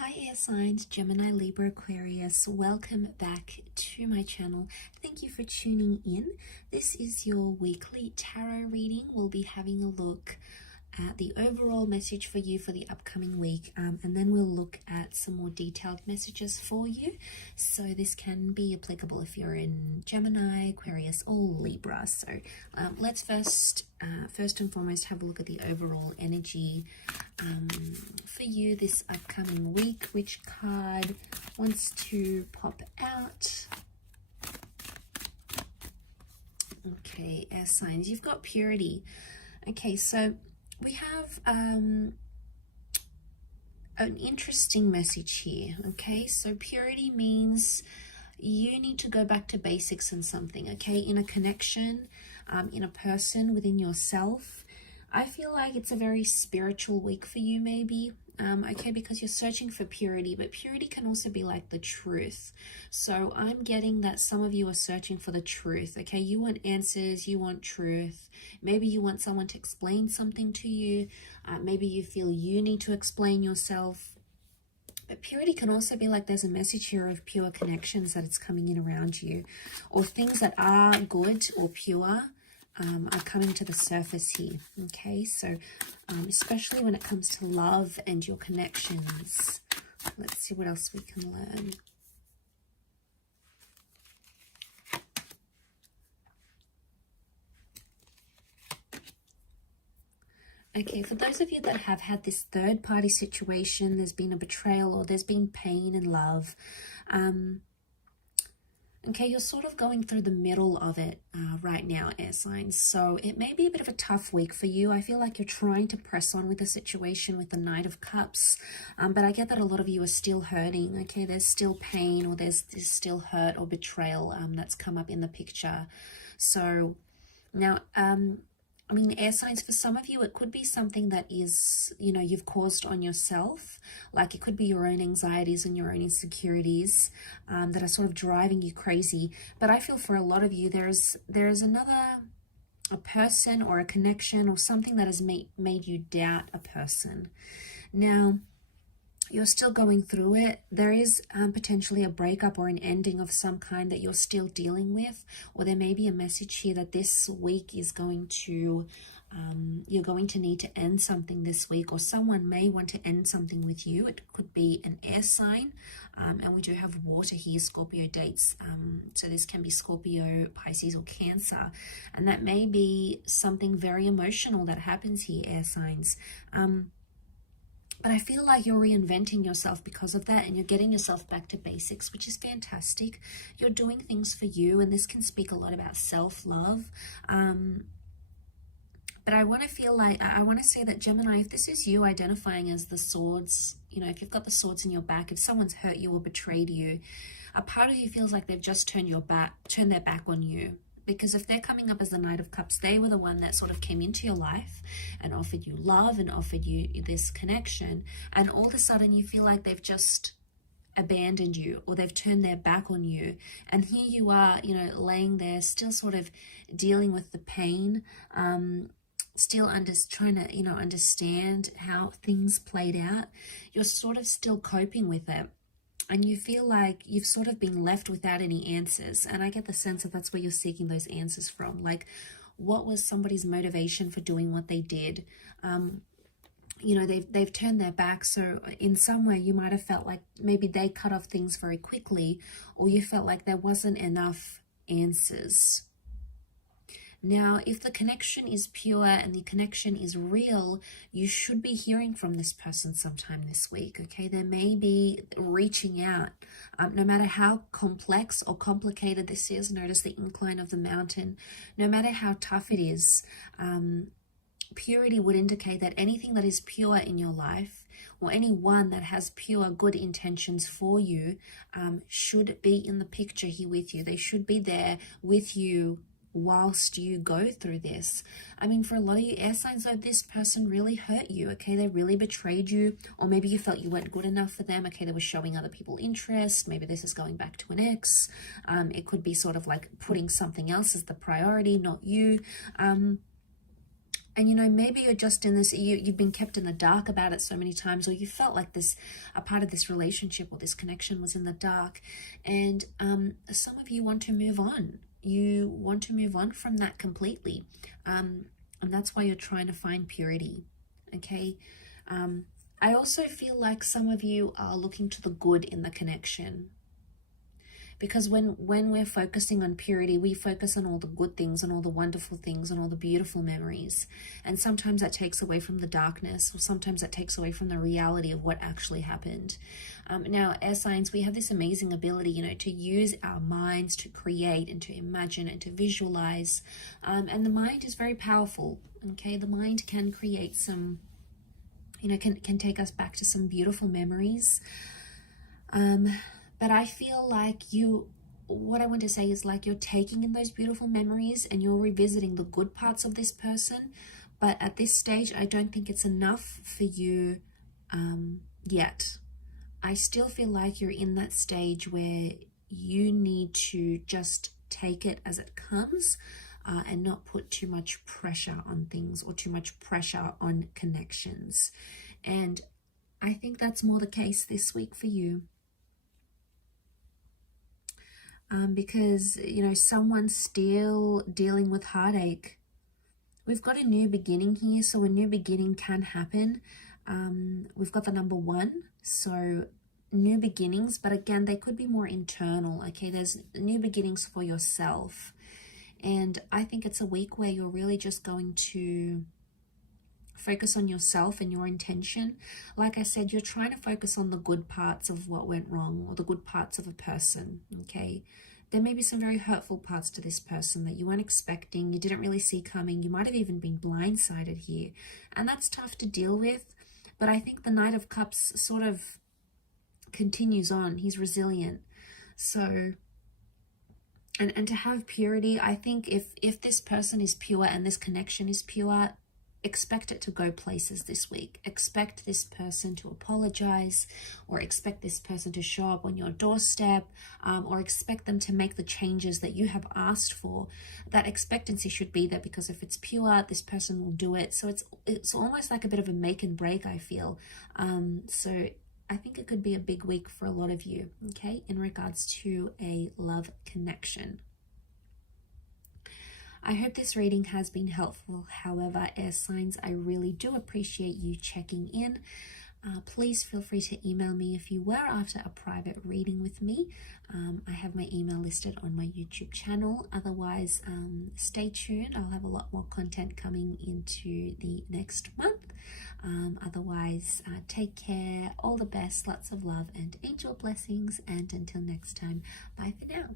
Hi air signs, Gemini, Libra, Aquarius. Welcome back to my channel. Thank you for tuning in. This is your weekly tarot reading. We'll be having a look at the overall message for you for the upcoming week, and then we'll look at some more detailed messages for you. So this can be applicable if you're in Gemini, Aquarius, or Libra. So let's first and foremost have a look at the overall energy for you this upcoming week. Which card wants to pop out? Okay, air signs, you've got purity. Okay, so we have an interesting message here. Okay, so purity means you need to go back to basics in something, okay, in a connection, in a person, within yourself. I feel like it's a very spiritual week for you, maybe. Okay, because you're searching for purity, but purity can also be like the truth. So I'm getting that some of you are searching for the truth. Okay, you want answers, you want truth. Maybe you want someone to explain something to you. Maybe you feel you need to explain yourself. But purity can also be like there's a message here of pure connections that it's coming in around you, or things that are good or pure are coming to the surface here. Okay, so especially when it comes to love and your connections. Let's see what else we can learn. Okay, for those of you that have had this third-party situation, there's been a betrayal or there's been pain in love. Okay, you're sort of going through the middle of it right now, air signs. So it may be a bit of a tough week for you. I feel like you're trying to press on with the situation with the Knight of Cups. But I get that a lot of you are still hurting. Okay, there's still pain, or there's still hurt or betrayal that's come up in the picture. So now, I mean, air signs, for some of you, it could be something that is, you know, you've caused on yourself. Like it could be your own anxieties and your own insecurities that are sort of driving you crazy. But I feel for a lot of you, there's a person or a connection or something that has made you doubt a person. Now, you're still going through it. There is potentially a breakup or an ending of some kind that you're still dealing with, or there may be a message here that this week is going to, you're going to need to end something this week, or someone may want to end something with you. It could be an air sign, and we do have water here, Scorpio dates, so this can be Scorpio, Pisces, or Cancer, and that may be something very emotional that happens here, air signs. But I feel like you're reinventing yourself because of that, and you're getting yourself back to basics, which is fantastic. You're doing things for you, and this can speak a lot about self-love. But I want to say that, Gemini, if this is you identifying as the swords, you know, if you've got the swords in your back, if someone's hurt you or betrayed you, a part of you feels like they've just turned their back on you. Because if they're coming up as the Knight of Cups, they were the one that sort of came into your life and offered you love and offered you this connection. And all of a sudden you feel like they've just abandoned you, or they've turned their back on you. And here you are, you know, laying there still sort of dealing with the pain, still trying to, you know, understand how things played out. You're sort of still coping with it. And you feel like you've sort of been left without any answers. And I get the sense that that's where you're seeking those answers from. Like, what was somebody's motivation for doing what they did? You know, they've turned their back. So in some way, you might have felt like maybe they cut off things very quickly, or you felt like there wasn't enough answers. Now, if the connection is pure and the connection is real, you should be hearing from this person sometime this week, okay? They may be reaching out. No matter how complex or complicated this is, notice the incline of the mountain. No matter how tough it is, purity would indicate that anything that is pure in your life, or anyone that has pure good intentions for you, should be in the picture here with you. They should be there with you whilst you go through this. I mean, for a lot of you air signs, though, this person really hurt you, okay? They really betrayed you, or maybe you felt you weren't good enough for them, okay? They were showing other people interest. Maybe this is going back to an ex. It could be sort of like putting something else as the priority, not you. And, you know, maybe you're just in this, you've been kept in the dark about it so many times, or you felt like a part of this relationship or this connection was in the dark. And some of you want to move on. You want to move on from that completely. And that's why you're trying to find purity. Okay. I also feel like some of you are looking to the good in the connection. Because when we're focusing on purity, we focus on all the good things and all the wonderful things and all the beautiful memories. And sometimes that takes away from the darkness, or sometimes that takes away from the reality of what actually happened. Now, air signs, we have this amazing ability, you know, to use our minds to create and to imagine and to visualize. And the mind is very powerful, okay? The mind can create some, you know, can take us back to some beautiful memories. But I feel like what I want to say is like you're taking in those beautiful memories and you're revisiting the good parts of this person. But at this stage, I don't think it's enough for you yet. I still feel like you're in that stage where you need to just take it as it comes and not put too much pressure on things or too much pressure on connections. And I think that's more the case this week for you. Because, you know, someone's still dealing with heartache. We've got a new beginning here, so a new beginning can happen. We've got the number 1, so new beginnings, but again, they could be more internal, okay? There's new beginnings for yourself. And I think it's a week where you're really just going to focus on yourself and your intention. Like I said, you're trying to focus on the good parts of what went wrong or the good parts of a person, okay? There may be some very hurtful parts to this person that you weren't expecting, you didn't really see coming, you might have even been blindsided here. And that's tough to deal with, but I think the Knight of Cups sort of continues on. He's resilient. So, and to have purity, I think if this person is pure and this connection is pure, expect it to go places this week. Expect this person to apologize, or expect this person to show up on your doorstep, or expect them to make the changes that you have asked for. That expectancy should be there, because if it's pure, this person will do it. So it's almost like a bit of a make and break, I feel. So I think it could be a big week for a lot of you, okay, in regards to a love connection. I hope this reading has been helpful. However, air signs, I really do appreciate you checking in. Please feel free to email me if you were after a private reading with me. I have my email listed on my YouTube channel. Otherwise, stay tuned. I'll have a lot more content coming into the next month. Otherwise, take care. All the best. Lots of love and angel blessings. And until next time, bye for now.